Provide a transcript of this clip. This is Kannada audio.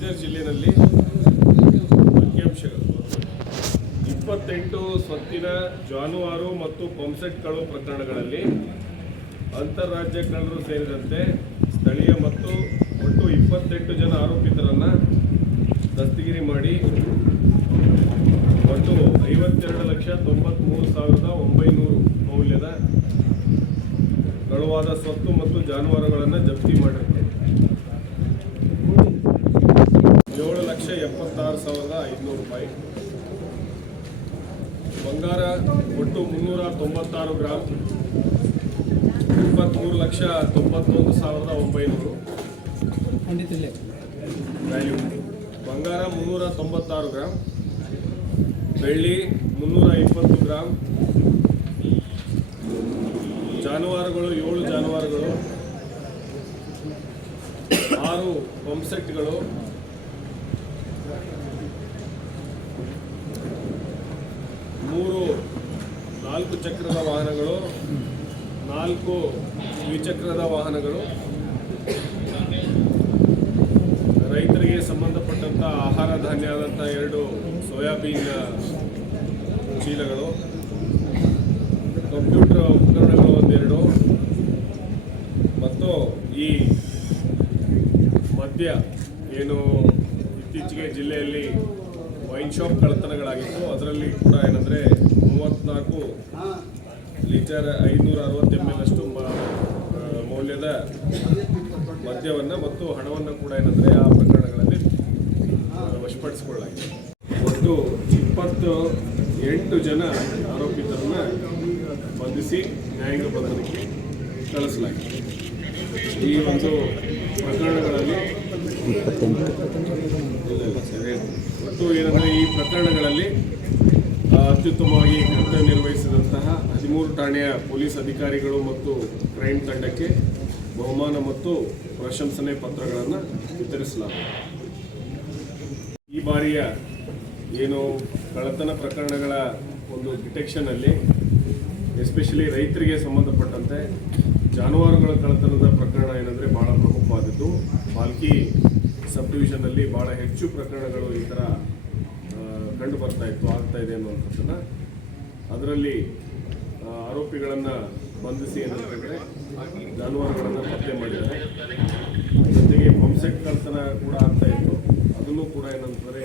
ಬೀದರ್ ಜಿಲ್ಲೆಯಲ್ಲಿ ಅಂಕಿಅಂಶಗಳು ಇಪ್ಪತ್ತೆಂಟು ಸ್ವತ್ತಿನ ಜಾನುವಾರು ಮತ್ತು ಪಂಪ್ಸೆಟ್ಗಳು ಪ್ರಕರಣಗಳಲ್ಲಿ ಅಂತಾರಾಜ್ಯ ಕಳ್ಳರು ಸೇರಿದಂತೆ ಸ್ಥಳೀಯ ಮತ್ತು ಒಟ್ಟು ಇಪ್ಪತ್ತೆಂಟು ಜನ ಆರೋಪಿತರನ್ನು ದಸ್ತಗಿರಿ ಮಾಡಿ ಒಟ್ಟು ಐವತ್ತೆರಡು ಲಕ್ಷ ತೊಂಬತ್ತ್ಮೂರು ಸಾವಿರದ ಒಂಬೈನೂರು ಮೌಲ್ಯದ ಕಳುವಾದ ಸ್ವತ್ತು ಮತ್ತು ಜಾನುವಾರುಗಳನ್ನು ಜಪ್ತಿ ಮಾಡಿರ್ತೇವೆ ಸಾವಿರದ ಐದುನೂರು ರೂಪಾಯಿ ಬಂಗಾರ ಒಟ್ಟು ಮುನ್ನೂರ ತೊಂಬತ್ತಾರು ಗ್ರಾಮ್ ಇಪ್ಪತ್ತ್ಮೂರು ಲಕ್ಷ ತೊಂಬತ್ತೊಂದು ಸಾವಿರದ ಒಂಬೈನೂರು. ವ್ಯಾಲ್ಯೂ ಬಂಗಾರ ಮುನ್ನೂರ ತೊಂಬತ್ತಾರು ಗ್ರಾಮ್ ಬೆಳ್ಳಿ ಮುನ್ನೂರ ಇಪ್ಪತ್ತು ಗ್ರಾಮ್ ಜಾನುವಾರುಗಳು, ಏಳು ಜಾನುವಾರುಗಳು. ಆರು ಪಂಪ್ಸೆಟ್ಗಳು. ಮೂರು ನಾಲ್ಕು ಚಕ್ರದ ವಾಹನಗಳು, ನಾಲ್ಕು ದ್ವಿಚಕ್ರದ ವಾಹನಗಳು. ರೈತರಿಗೆ ಸಂಬಂಧಪಟ್ಟಂಥ ಆಹಾರ ಧಾನ್ಯ ಆದಂಥ ಎರಡು ಸೋಯಾಬೀನ್ ಚೀಲಗಳು. ಕಂಪ್ಯೂಟರ್ ಉಪಕರಣಗಳು ಒಂದೆರಡು. ಮತ್ತು ಈ ಮದ್ಯ ಏನು ಇತ್ತೀಚೆಗೆ ಜಿಲ್ಲೆಯಲ್ಲಿ ವೈನ್ ಶಾಪ್ ಕಳ್ತನಗಳಾಗಿತ್ತು ಅದರಲ್ಲಿ ಕೂಡ ಏನಂದರೆ ಮೂವತ್ತ್ನಾಲ್ಕು ಲೀಟರ್ ಐನೂರ ಅರವತ್ತು ಎಂ ಎಲ್ ಅಷ್ಟು ಮೌಲ್ಯದ ಮದ್ಯವನ್ನು ಮತ್ತು ಹಣವನ್ನು ಕೂಡ ಏನಂದರೆ ಆ ಪ್ರಕರಣಗಳಲ್ಲಿ ವಶಪಡಿಸಿಕೊಳ್ಳಲಾಗಿದೆ. ಒಟ್ಟು ಇಪ್ಪತ್ತು ಎಂಟು ಜನ ಆರೋಪಿತರನ್ನ ಬಂಧಿಸಿ ನ್ಯಾಯಾಂಗ ಬಂಧನಕ್ಕೆ ಕಳಿಸಲಾಗಿದೆ. ಈ ಒಂದು ಪ್ರಕರಣಗಳಲ್ಲಿ. ಒಟ್ಟು ಏನಂದರೆ ಪ್ರಕರಣಗಳಲ್ಲಿ ಅತ್ಯುತ್ತಮವಾಗಿ ಕರ್ತವ್ಯ ನಿರ್ವಹಿಸಿದಂತಹ ಹದಿಮೂರು ಠಾಣೆಯ ಪೊಲೀಸ್ ಅಧಿಕಾರಿಗಳು ಮತ್ತು ಕ್ರೈಮ್ ತಂಡಕ್ಕೆ ಬಹುಮಾನ ಮತ್ತು ಪ್ರಶಂಸನೆ ಪತ್ರಗಳನ್ನು ವಿತರಿಸಲಾಗಿದೆ. ಈ ಬಾರಿಯ ಏನು ಕಳ್ಳತನ ಪ್ರಕರಣಗಳ ಒಂದು ಡಿಟೆಕ್ಷನಲ್ಲಿ ಎಸ್ಪೆಷಲಿ ರೈತರಿಗೆ ಸಂಬಂಧಪಟ್ಟಂತೆ ಜಾನುವಾರುಗಳ ಕಳ್ಳತನದ ಪ್ರಕರಣ ಏನಂದರೆ ಭಾಳ ಪ್ರಮುಖವಾದದ್ದು ಬಾಲ್ಕಿ ಸಬ್ ಡಿವಿಷನಲ್ಲಿ ಭಾಳ ಹೆಚ್ಚು ಪ್ರಕರಣಗಳು ಈ ಥರ ಕಂಡು ಬರ್ತಾ ಇತ್ತು, ಆಗ್ತಾ ಇದೆ ಅನ್ನುವಂಥದ್ದನ್ನು ಅದರಲ್ಲಿ ಆರೋಪಿಗಳನ್ನು ಬಂಧಿಸಿ ಏನಂತಂದರೆ ಜಾನುವಾರುಗಳನ್ನು ಪತ್ತೆ ಮಾಡಿದ್ದಾರೆ. ಜೊತೆಗೆ ಪಂಪ್ಸೆಟ್ ಕಳ್ತನ ಕೂಡ ಆಗ್ತಾ ಇತ್ತು. ಅದನ್ನು ಕೂಡ ಏನಂತಂದರೆ